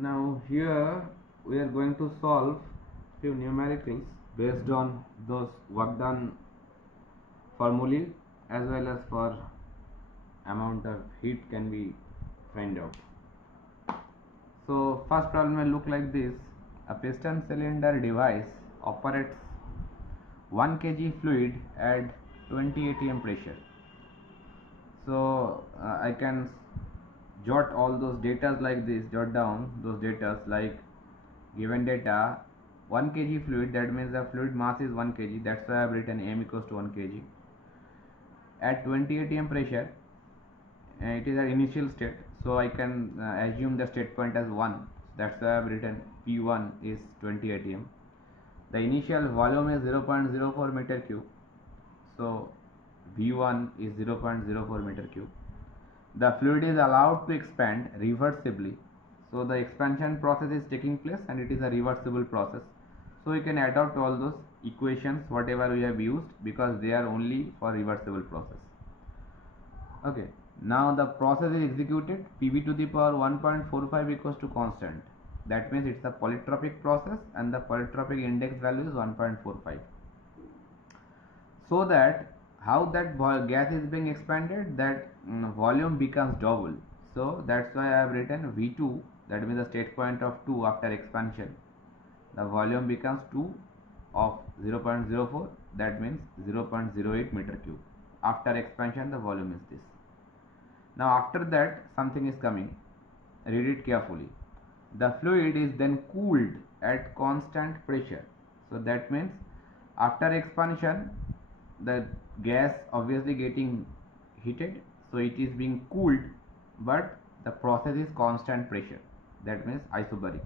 Now here we are going to solve few numericals based on those work done formulae as well as for amount of heat can be find out. So first problem will look like this. A piston cylinder device operates 1 kg fluid at 20 atm pressure. So I can jot all those datas like this, jot down those datas like given data 1 kg fluid, that means the fluid mass is 1 kg, that's why I have written m equals to 1 kg at 20 atm pressure. It is an initial state, so I can assume the state point as 1, that's why I have written P1 is 20 atm. The initial volume is 0.04 meter cube, so V1 is 0.04 meter cube. The fluid is allowed to expand reversibly, so the expansion process is taking place and it is a reversible process. So we can adopt all those equations whatever we have used because they are only for reversible process. Okay, now the process is executed. PV to the power 1.45 equals to constant. That means it's a polytropic process and the polytropic index value is 1.45. So that how that gas is being expanded, that volume becomes double. So that's why I have written V2, that means the state point of 2 after expansion. The volume becomes 2 of 0.04, that means 0.08 meter cube. After expansion the volume is this. Now after that something is coming, read it carefully. The fluid is then cooled at constant pressure. So that means after expansion the gas obviously getting heated, so it is being cooled, but the process is constant pressure, that means isobaric.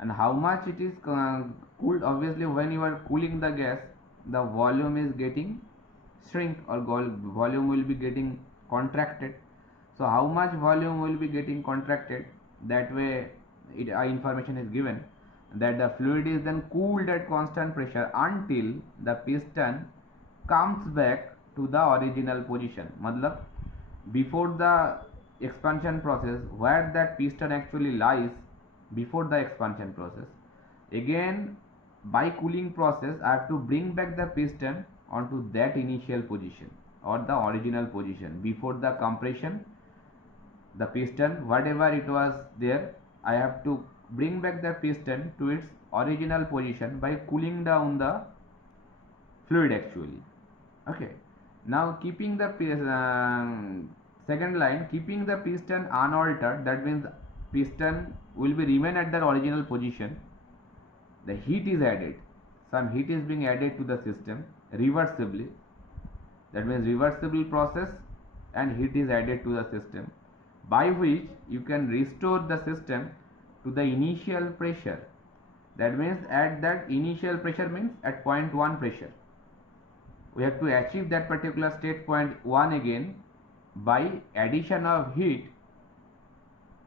And how much it is cooled, obviously when you are cooling the gas the volume is getting shrink or volume will be getting contracted. So how much volume will be getting contracted, that way information is given that the fluid is then cooled at constant pressure until the piston comes back to the original position. Matlab before the expansion process, where that piston actually lies before the expansion process, again by cooling process I have to bring back the piston onto that initial position or the original position. Before the compression, the piston whatever it was there, I have to bring back the piston to its original position by cooling down the fluid actually. Okay, now keeping the second line, keeping the piston unaltered, that means piston will be remain at the original position. The heat is added, some heat is being added to the system reversibly, that means reversible process, and heat is added to the system by which you can restore the system to the initial pressure. That means at that initial pressure means at point 1 pressure. We have to achieve that particular state point 1 again by addition of heat,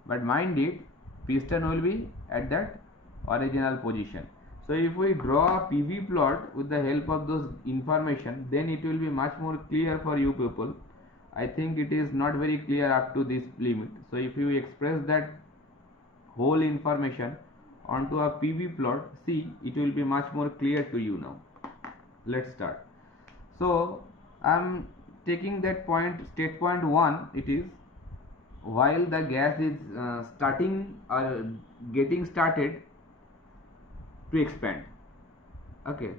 but mind it, piston will be at that original position. So if we draw a PV plot with the help of those information, then it will be much more clear for you people. I think it is not very clear up to this limit. So if you express that whole information onto a PV plot, see, it will be much more clear to you now. Let's start. So I am taking that point, state point 1, it is while the gas is starting or getting started to expand. Okay,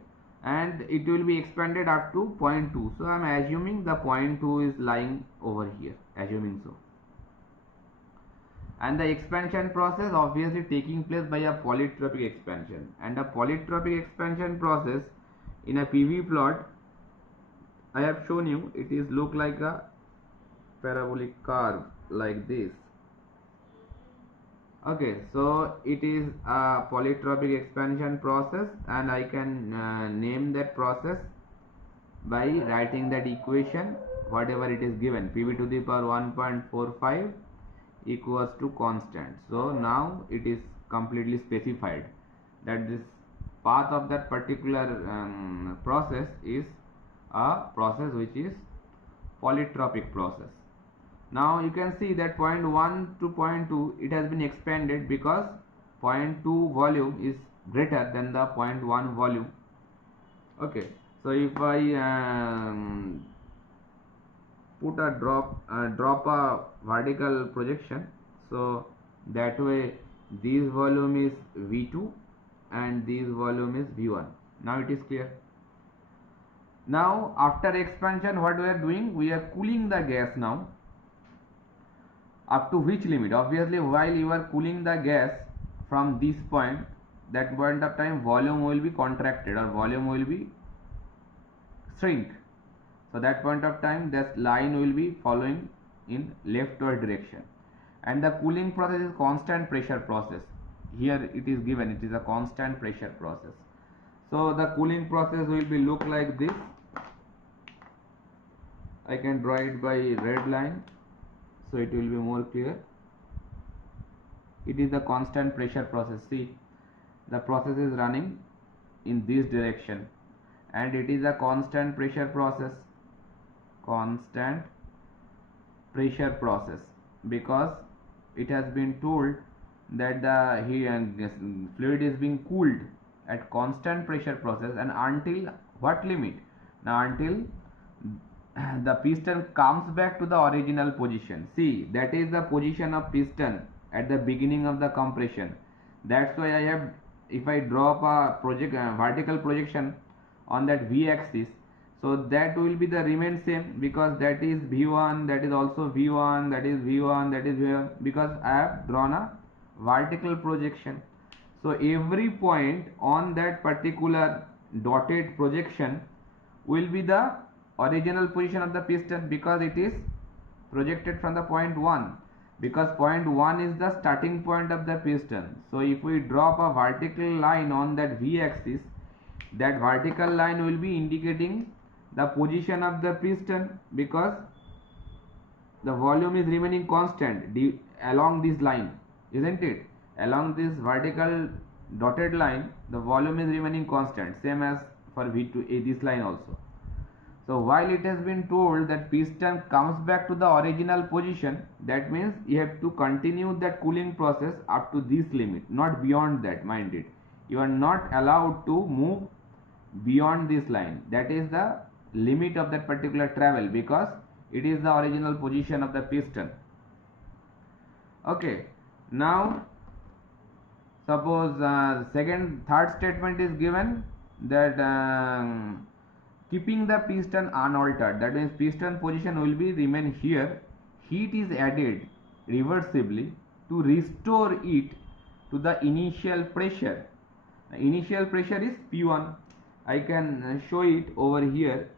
and it will be expanded up to point 2. So I am assuming the point 2 is lying over here, assuming so. And the expansion process obviously taking place by a polytropic expansion, and a polytropic expansion process in a PV plot I have shown you, it is look like a parabolic curve like this. Okay, so it is a polytropic expansion process, and I can name that process by writing that equation whatever it is given, PV to the power 1.45 equals to constant. So now it is completely specified that this path of that particular process is a process which is polytropic process. Now you can see that point 1 to point 2 it has been expanded because point 2 volume is greater than the point 1 volume. Okay, so if I put a drop a vertical projection, so that way this volume is V2 and this volume is V1. Now it is clear. Now after expansion, what we are doing, we are cooling the gas now. Up to which limit? Obviously while you are cooling the gas from this point, that point of time volume will be contracted or volume will be shrink. So that point of time this line will be following in leftward direction, and the cooling process is constant pressure process. Here it is given, it is a constant pressure process. So the cooling process will be look like this. I can draw it by red line so it will be more clear. It is a constant pressure process. See, the process is running in this direction and it is a constant pressure process, because it has been told that the fluid is being cooled at constant pressure process, and until what limit? Now until the piston comes back to the original position. See, that is the position of piston at the beginning of the compression. That's why I have, if I drop a vertical projection on that V axis, so that will be the remain same, because that is V1, that is also V1, that is V1, that is V1, because I have drawn a vertical projection. So every point on that particular dotted projection will be the original position of the piston, because it is projected from the point 1, because point 1 is the starting point of the piston. So if we drop a vertical line on that V axis, that vertical line will be indicating the position of the piston, because the volume is remaining constant along this line, isn't it? Along this vertical dotted line the volume is remaining constant, same as for V2, this line also. So while it has been told that piston comes back to the original position, that means you have to continue that cooling process up to this limit, not beyond that, mind it. You are not allowed to move beyond this line. That is the limit of that particular travel, because it is the original position of the piston. Okay, now suppose third statement is given that keeping the piston unaltered, that means piston position will be remain here, heat is added reversibly to restore it to the initial pressure. Initial pressure is P1. I can show it over here,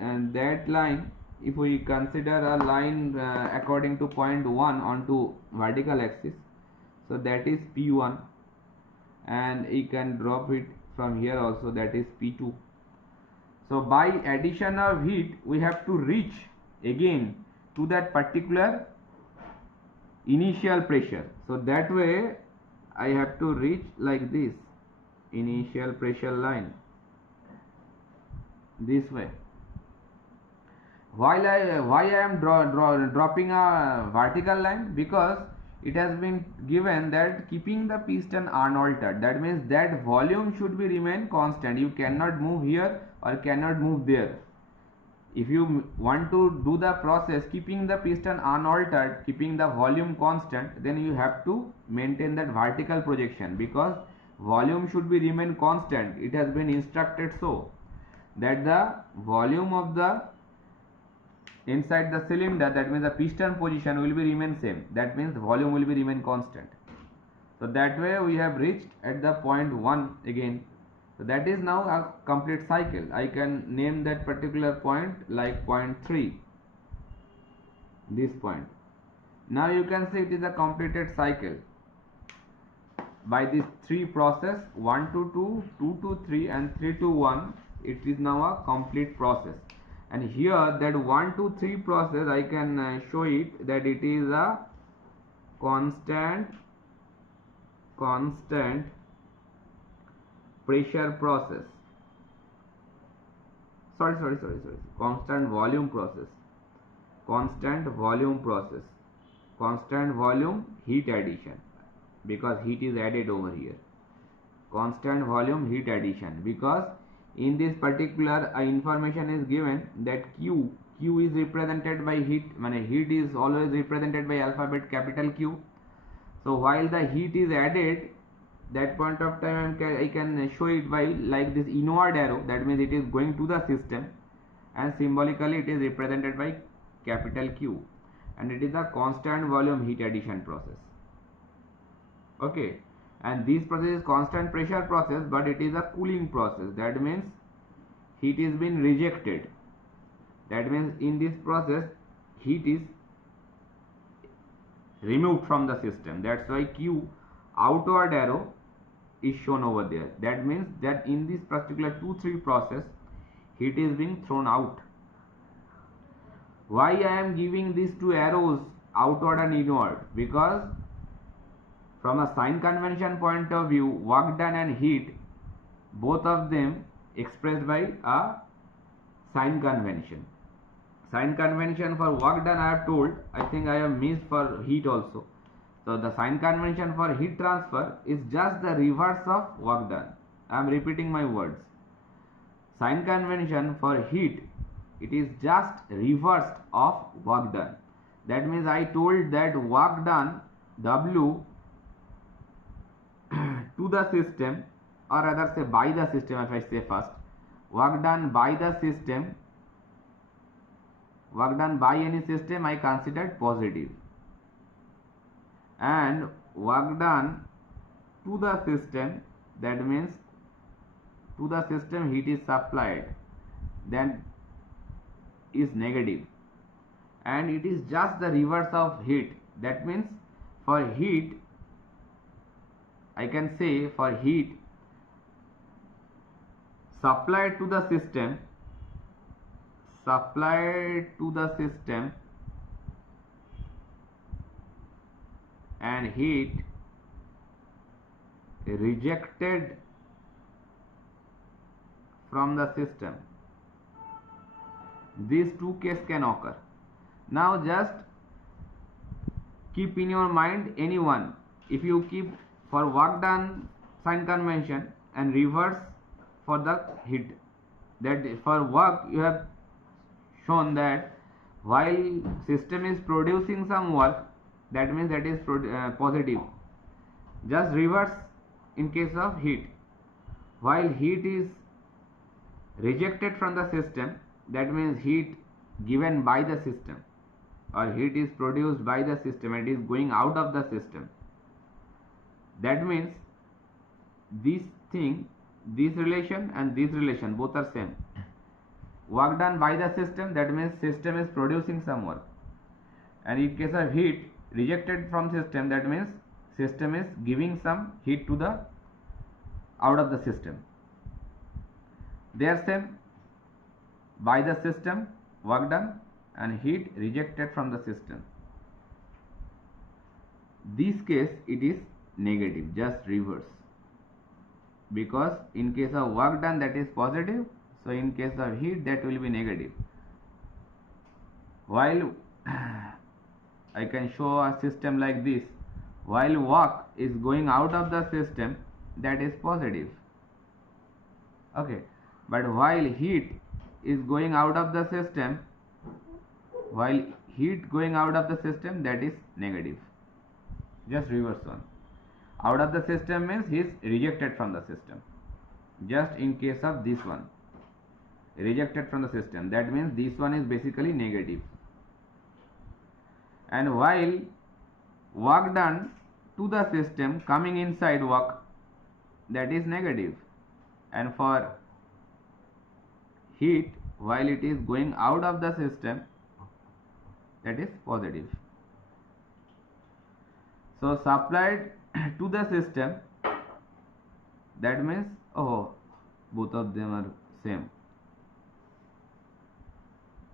and that line, if we consider a line according to point 1 onto vertical axis, so that is P1, and you can drop it from here also, that is P2. So by addition of heat we have to reach again to that particular initial pressure. So that way I have to reach like this initial pressure line, this way. Why I am dropping a vertical line? Because it has been given that keeping the piston unaltered, that means that volume should be remain constant. You cannot move here or cannot move there. If you want to do the process keeping the piston unaltered, keeping the volume constant, then you have to maintain that vertical projection, because volume should be remain constant. It has been instructed so that the volume of the inside the cylinder, that means the piston position will be remain same, that means the volume will be remain constant. So that way we have reached at the point 1 again. So that is now a complete cycle. I can name that particular point like point 3, this point. Now you can see it is a completed cycle by this 3 process, 1 to 2, 2 to 3 and 3 to 1. It is now a complete process. And here that 1 to 3 process I can show it that it is a constant pressure process, constant volume process. constant volume process, constant volume heat addition, because heat is added over here, constant volume heat addition, because in this particular information is given that q is represented by heat, heat is always represented by alphabet capital Q. So while the heat is added, that point of time I can show it by like this inward arrow, that means it is going to the system, and symbolically it is represented by capital Q, and it is a constant volume heat addition process. Okay, and this process is constant pressure process, but it is a cooling process. That means heat is being rejected. That means in this process heat is removed from the system. That's why Q outward arrow is shown over there. That means that in this particular 2-3 process heat is being thrown out. Why I am giving these two arrows outward and inward? Because from a sign convention point of view, work done and heat, both of them expressed by a sign convention. Sign convention for work done I have told, I think I have missed for heat also. So the sign convention for heat transfer is just the reverse of work done. I am repeating my words. Sign convention for heat, it is just reverse of work done. That means I told that work done W to the system, or rather say by the system, if I say first, work done by the system, work done by any system I considered positive, and work done to the system, that means to the system heat is supplied, then is negative, and it is just the reverse of heat. That means for heat I can say for heat supplied to the system, and heat rejected from the system, these two cases can occur. Now just keep in your mind any one. If you keep for work done sign convention and reverse for the heat, that for work you have shown that while system is producing some work, that means that is positive. Just reverse in case of heat. While heat is rejected from the system, that means heat given by the system, or heat is produced by the system and it is going out of the system. That means this thing, this relation and this relation both are same. Work done by the system, that means system is producing some work, and in case of heat rejected from system, that means system is giving some heat to the out of the system. They are same. By the system work done and heat rejected from the system. This case it is negative, just reverse, because in case of work done that is positive, so in case of heat that will be negative. While I can show a system like this, while work is going out of the system, that is positive. Okay, but while heat is going out of the system, that is negative. Just reverse one. Out of the system means he is rejected from the system. Just in case of this one, rejected from the system, that means this one is basically negative. And while work done to the system coming inside work, that is negative. And for heat, while it is going out of the system, that is positive. So supplied to the system, that means both of them are same.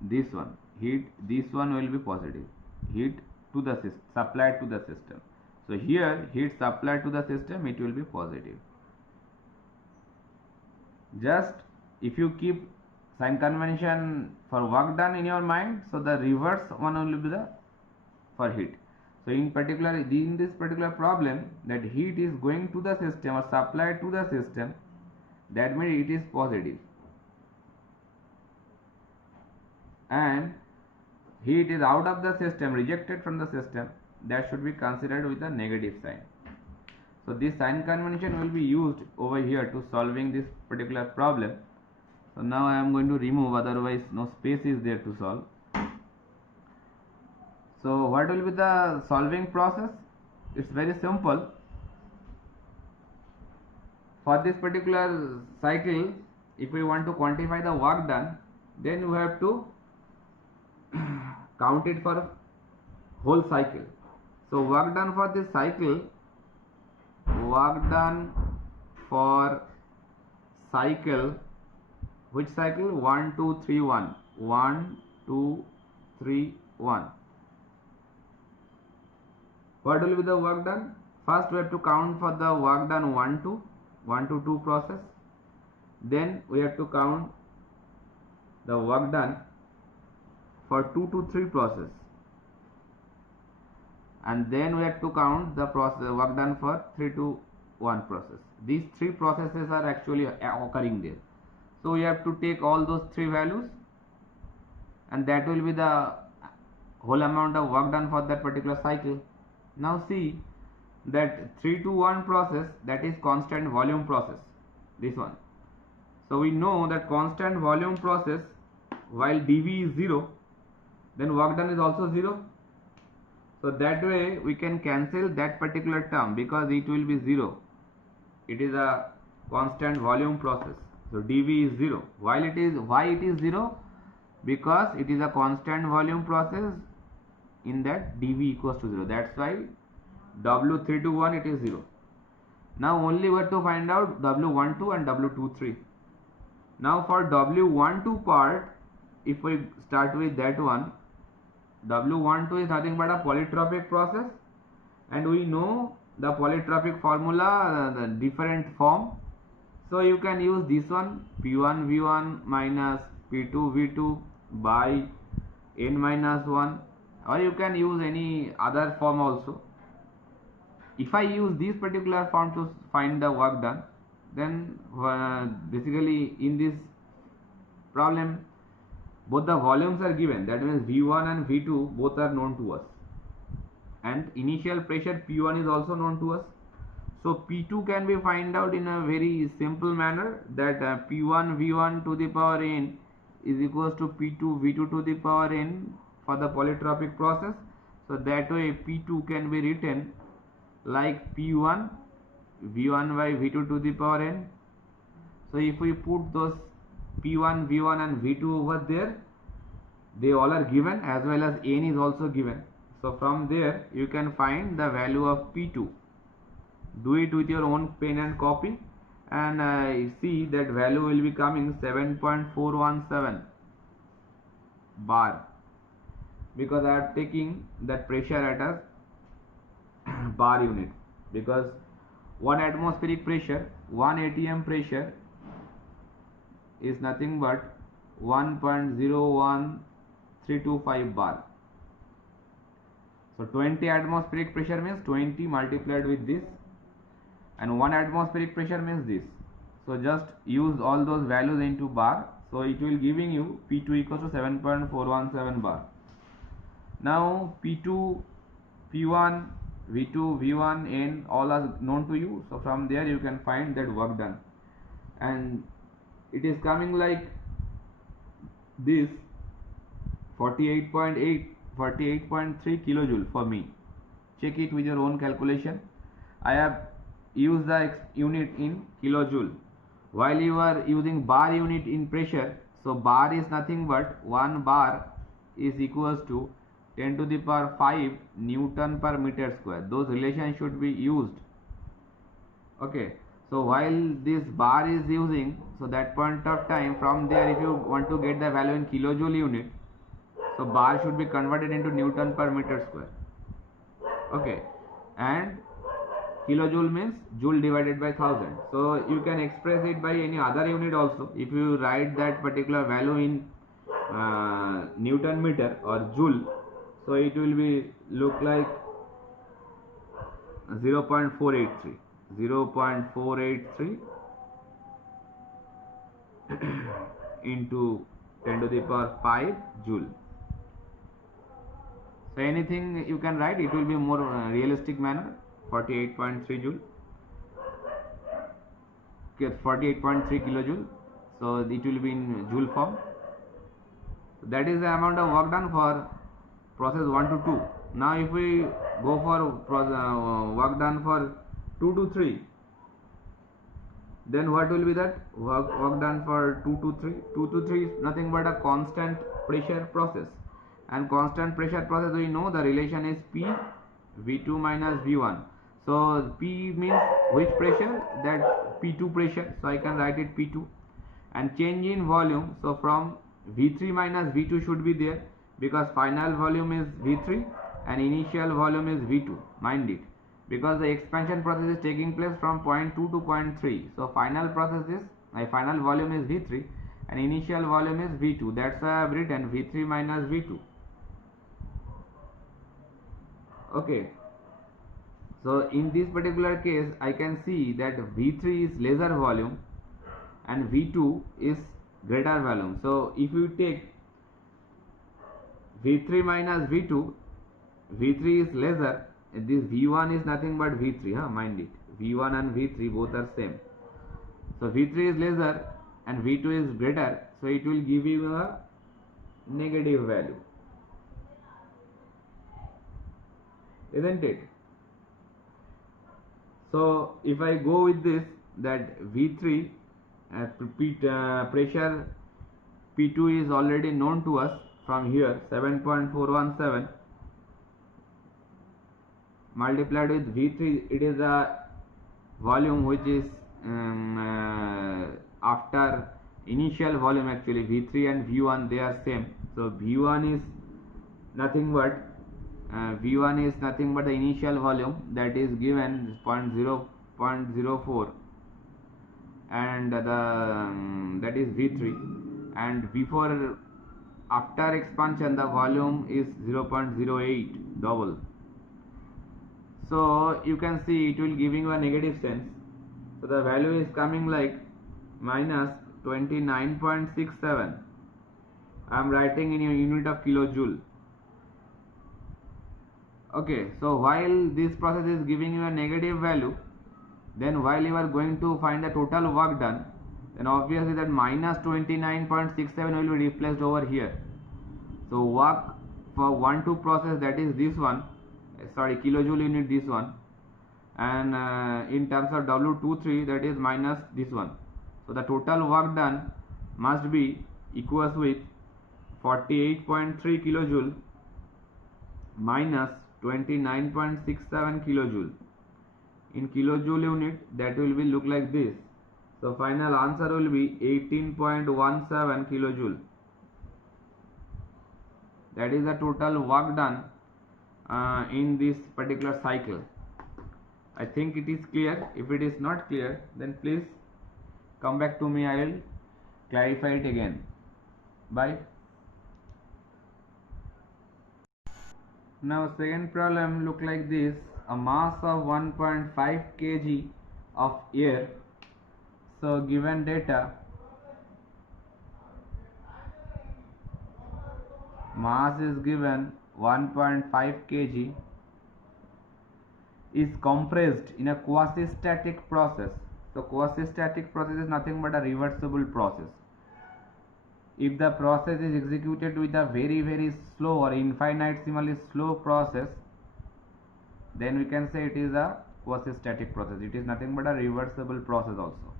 This one heat, this one will be positive. Heat to the system, supplied to the system. So here heat supplied to the system, it will be positive. Just if you keep sign convention for work done in your mind, so the reverse one will be the for heat. So in particular, in this particular problem, that heat is going to the system or supplied to the system, that means it is positive, and heat is out of the system, rejected from the system, that should be considered with a negative sign. So this sign convention will be used over here to solving this particular problem. So now I am going to remove, otherwise no space is there to solve. So what will be the solving process? It's very simple. For this particular cycle, if we want to quantify the work done, then we have to count it for whole cycle. So work done for this cycle, work done for cycle, which cycle? 1 2 3 1, 1 2 3 1. What will be the work done? First we have to count for the work done 1 to 2 process. Then we have to count the work done for 2 to 3 process. And then we have to count the process work done for 3 to 1 process. These 3 processes are actually occurring there. So we have to take all those 3 values, and that will be the whole amount of work done for that particular cycle. Now see that 3 to 1 process, that is constant volume process, this one. So we know that constant volume process, while dV is 0, then work done is also 0. So that way we can cancel that particular term because it will be 0. It is a constant volume process. So dV is 0. Why it is 0? Because it is a constant volume process, in that dV equals to 0. That's why W321 it is 0. Now only we have to find out W12 and W23. Now for W12 part, if we start with that one, W12 is nothing but a polytropic process, and we know the polytropic formula, the different form. So you can use this one, P1 V1 minus P2 V2 by n minus 1, or you can use any other form also. If I use this particular form to find the work done, then basically in this problem both the volumes are given, that means V1 and V2 both are known to us, and initial pressure P1 is also known to us. So P2 can be find out in a very simple manner, that P1 V1 to the power n is equals to P2 V2 to the power n for the polytropic process. So that way P2 can be written like P1 V1 by V2 to the power n. So if we put those P1 V1 and V2 over there, they all are given, as well as n is also given. So from there you can find the value of P2. Do it with your own pen and copy, and see that value will be coming 7.417 bar, because I am taking that pressure at a bar unit, because 1 atmospheric pressure, 1 atm pressure is nothing but 1.01325 bar. So 20 atmospheric pressure means 20 multiplied with this, and 1 atmospheric pressure means this. So just use all those values into bar, so it will giving you P2 equals to 7.417 bar. Now P2, P1, V2, V1, N all are known to you, so from there you can find that work done, and it is coming like this, 48.3 kilojoule for me. Check it with your own calculation. I have used the unit in kilojoule, while you are using bar unit in pressure. So bar is nothing but 1 bar is equals to 10 to the power 5 Newton per meter square. Those relations should be used. Okay, so while this bar is using, so that point of time, from there if you want to get the value in kilojoule unit, so bar should be converted into Newton per meter square. Okay, and kilojoule means joule divided by 1000. So you can express it by any other unit also. If you write that particular value in Newton meter or joule, so it will be look like 0.483 into 10 to the power 5 joule. So anything you can write, it will be more realistic manner. 48.3 joule, 48.3 kilojoule. So it will be in joule form. That is the amount of work done for process 1 to 2. Now if we go for work done for 2 to 3, then what will be that work done for 2 to 3? 2 to 3 is nothing but a constant pressure process, and constant pressure process, we know the relation is P V2 minus V1. So P means which pressure? That P2 pressure, so I can write it P2. And change in volume, so from V3 minus V2 should be there, because final volume is V3 and initial volume is V2, mind it, because the expansion process is taking place from point 2 to point 3. So final process is final volume is V3 and initial volume is V2. That's why I have written V3 minus V2. Okay, so in this particular case I can see that V3 is lesser volume and V2 is greater volume. So if you take V3 minus V2, V3 is lesser, this V1 is nothing but V3, mind it, V1 and V3 both are same. So V3 is lesser and V2 is greater, so it will give you a negative value, isn't it? So if I go with this, that V3 pressure P2 is already known to us from here, 7.417 multiplied with V3, it is a volume which is after initial volume. Actually V3 and V1 they are same, so V1 is nothing but the initial volume, that is given 0.04, and that is V3, and before after expansion the volume is 0.08 double. So you can see it will giving a negative sense. So the value is coming like minus 29.67. I am writing in a unit of kilojoule. Okay, so while this process is giving you a negative value, then while you are going to find the total work done, then obviously that minus 29.67 will be replaced over here. So work for 1-2 process, that is this one, kilojoule unit, this one, and in terms of W23, that is minus this one. So the total work done must be equals with 48.3 kilojoule minus 29.67 kilojoule. In kilojoule unit, that will be look like this. So final answer will be 18.17 kilojoule. That is the total work done in this particular cycle. I think it is clear. If it is not clear, then please come back to me, I will clarify it again. Bye. Now second problem look like this. A mass of 1.5 kg of air. So given data, mass is given 1.5 kg, is compressed in a quasi-static process. So quasi-static process is nothing but a reversible process. If the process is executed with a very slow or infinitesimally slow process, then we can say it is a quasi-static process. It is nothing but a reversible process also.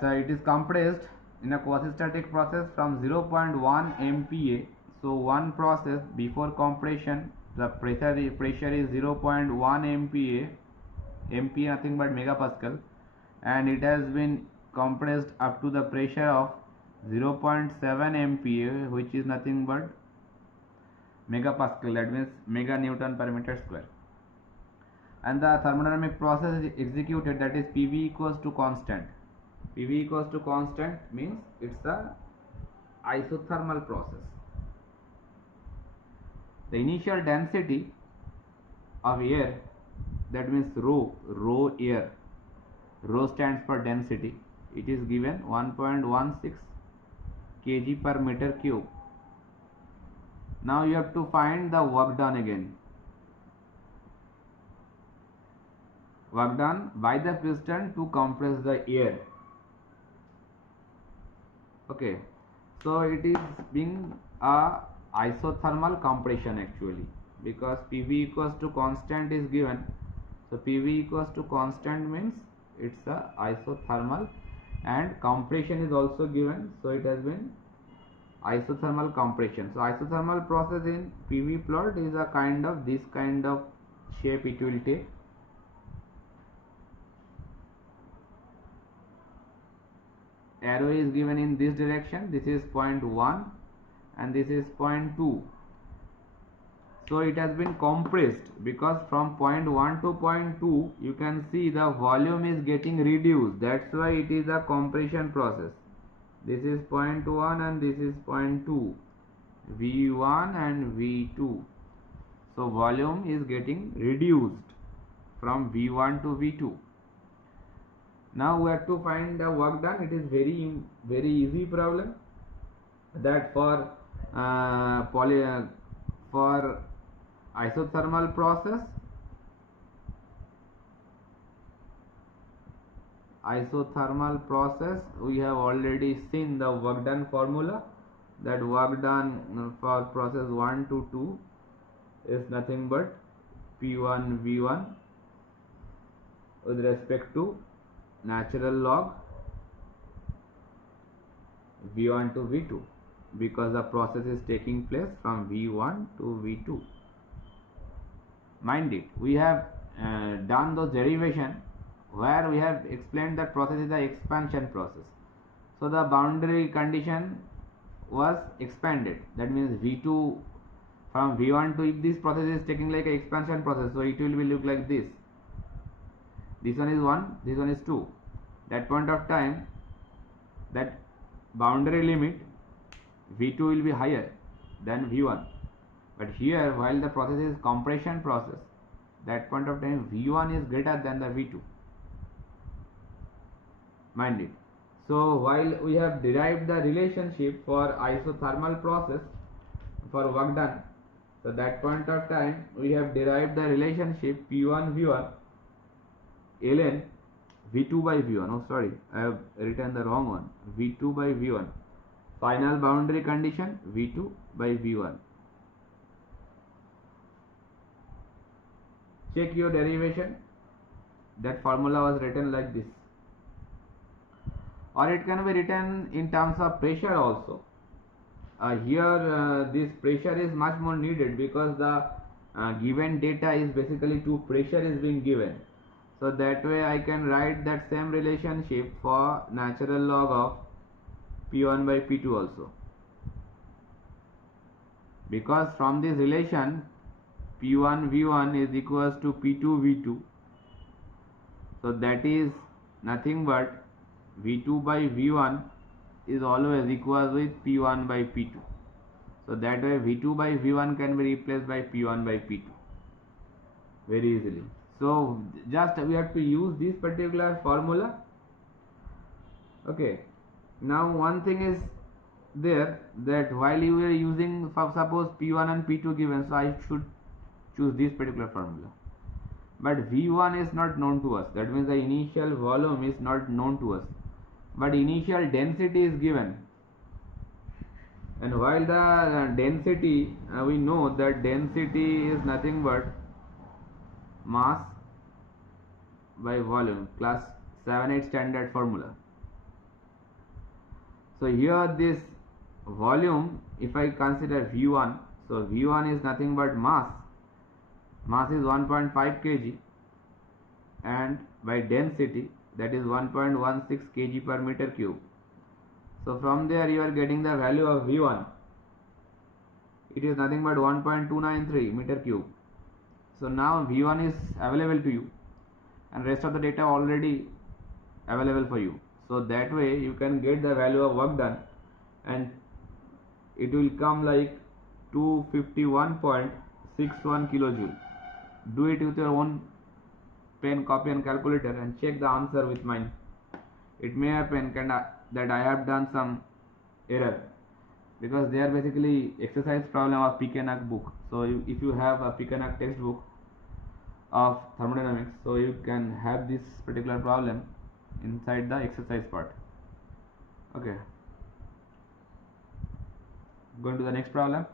So it is compressed in a quasi-static process from 0.1 MPa. So one process before compression, the pressure is 0.1 MPa, MPa nothing but megapascal, and it has been compressed up to the pressure of 0.7 MPa, which is nothing but megapascal, that means mega Newton per meter square. and the thermodynamic process is executed, that is PV equals to constant. PV equals to constant means it's a isothermal process. The initial density of air, that means rho air, rho stands for density, it is given 1.16 kg per meter cube. Now you have to find the work done again. Work done by the piston to compress the air. Okay, so it is being a isothermal compression actually, because PV equals to constant is given. So PV equals to constant means it's a isothermal, and compression is also given, so it has been isothermal compression. So isothermal process in PV plot is a kind of this kind of shape it will take. Arrow is given in this direction, this is point 1 and this is point 2. So it has been compressed, because from point 1 to point 2 you can see the volume is getting reduced, that's why it is a compression process. This is point 1 and this is point 2, V1 and V2. So volume is getting reduced from V1 to V2. Now we have to find the work done. It is very easy problem, that for isothermal process, we have already seen the work done formula, that work done for process 1 to 2 is nothing but P1 V1 with respect to natural log V1 to V2, because the process is taking place from V1 to V2. Mind it, we have done those derivation where we have explained that process is the expansion process. So the boundary condition was expanded, that means V2 from V1 to, if this process is taking like an expansion process, so it will be look like this. This one is 1, this one is 2. That point of time, that boundary limit V2 will be higher than V1. But here, while the process is compression process, that point of time V1 is greater than the V2. Mind it. So while we have derived the relationship for isothermal process for work done, so that point of time we have derived the relationship P1 V1 ln V2 by V1. Oh sorry, I have written the wrong one. V2 by V1. Final boundary condition V2 by V1. Check your derivation. That formula was written like this. Or it can be written in terms of pressure also. Here this pressure is much more needed, because the given data is basically to pressure is being given. So that way I can write that same relationship for natural log of P1 by P2 also, because from this relation P1 V1 is equals to P2 V2, so that is nothing but V2 by V1 is always equals with P1 by P2. So that way V2 by V1 can be replaced by P1 by P2 very easily. So just we have to use this particular formula. Okay, now one thing is there, that while you are using, suppose P1 and P2 given, so I should choose this particular formula. But V1 is not known to us, that means the initial volume is not known to us, but initial density is given. And while the density, we know that density is nothing but mass by volume, class 7-8 standard formula. So here this volume, if I consider V1, so V1 is nothing but mass is 1.5 kg, and by density, that is 1.16 kg per meter cube. So from there you are getting the value of V1, it is nothing but 1.293 meter cube. So now V1 is available to you and rest of the data already available for you. So that way you can get the value of work done, and it will come like 251.61 kilojoule. Do it with your own pen, copy and calculator and check the answer with mine. It may happen that I have done some error, because they are basically exercise problem of Pekenak book. So if you have a Pekenak textbook of thermodynamics, so you can have this particular problem inside the exercise part. Okay, going to the next problem.